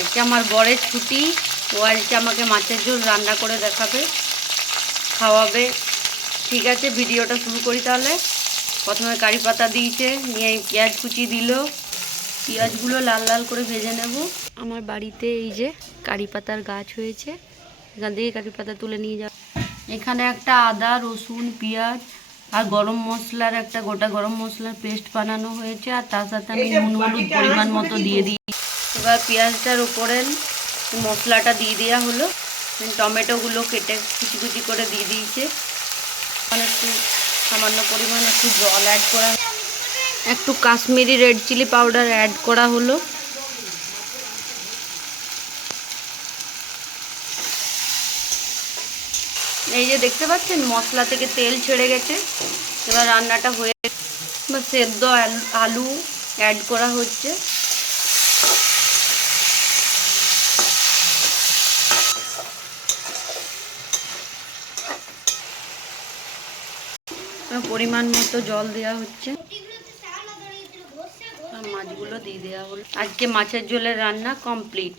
আজকে আমার বরের ছুটি, ও আজকে আমাকে মাছের ঝোল রান্না করে দেখাবে, খাওয়াবে। ঠিক আছে, ভিডিওটা শুরু করি তাহলে। প্রথমে কারি পাতা দিয়েছে, নিয়ে পেঁয়াজ কুচি দিল। পেঁয়াজগুলো লাল লাল করে ভেজে নেব। আমার বাড়িতে এই যে কারি পাতার গাছ হয়েছে, এখান থেকে কারি পাতা তুলে নিয়ে যাব। এখানে একটা আদা, রসুন, পেঁয়াজ আর গরম মশলার একটা গোটা গরম মশলার পেস্ট বানানো হয়েছে, আর তার সাথে আমি নুন হলুদ পরিমাণ মতো দিয়ে দিই। এবার পেঁয়াজটার উপরে মশলাটা দিয়ে দেওয়া হলো। টমেটোগুলো কেটে কুচি কুচি করে দিয়ে দিয়েছে। মানে একটু সামান্য পরিমাণে একটু জল অ্যাড করা, একটু Kashmiri red chilli powder add করা হলো। এই যে দেখতে পাচ্ছেন মশলা থেকে তেল ছেড়ে গেছে। এবার রান্নাটা হয়ে বা সেদ্ধ আলু অ্যাড করা হচ্ছে। পরিমাণ মতো জল দেওয়া হচ্ছে, মাছগুলো দিয়ে দেওয়া হলো। আজকে মাছের ঝোলের রান্না কমপ্লিট।